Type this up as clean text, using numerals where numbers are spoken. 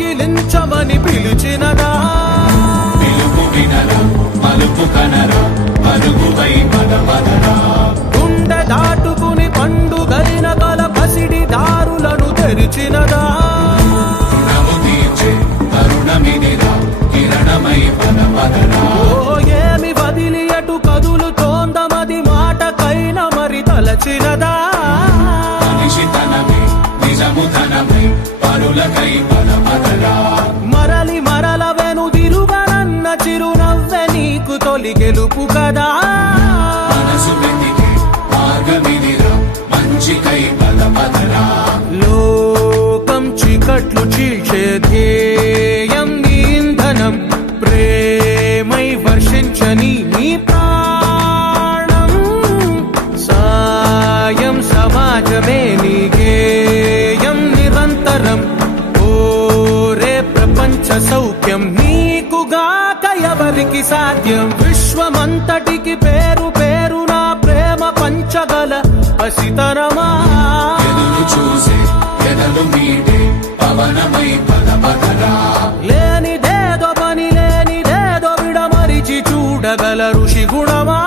కౌగిలించమని పిలిచినదా పిలుపు వినరా మలుపు కనరా పరుగువై పదపదరా గుండె దాటుకుని పండుగైన గల పసిడి దారులను తెరిచినదా రుణము తీర్చే కరుణమిదిరా కిరణమై పదపదరా ఏమి వదిలి అటు కదులుతోందమది మాటకైన మరి తలచినదా మనిషి తనమే నిజము తనమే పరులకై పదపదరా మరలి మరల వెనుదిరుగనన్న చిరునవ్వె నీకు తొలి గెలుపు కదా మనసు వెతికే మార్గమిదిరా మంచికై పదపదరా లోకం చీకట్లు చీల్చే ధ్యేయం నీ ఇంధనం ప్రేమై వర్షించని నీ ప్రాణం సాయం సమాజమే నీ గేయం నిరంతరం ఓరే ప్రపంచ సౌఖ్యం నీకుగాక ఎవరికి సాధ్యం విశ్వమంతటికి పేరు పేరు నా ప్రేమ పంచగల పసితరమా ఎదురు చూసే ఎదలు మీటే పవనమై పదపదరా లేనిదేదో పని లేనిదేదో విడమరిచి చూడగల ఋషి గుణమా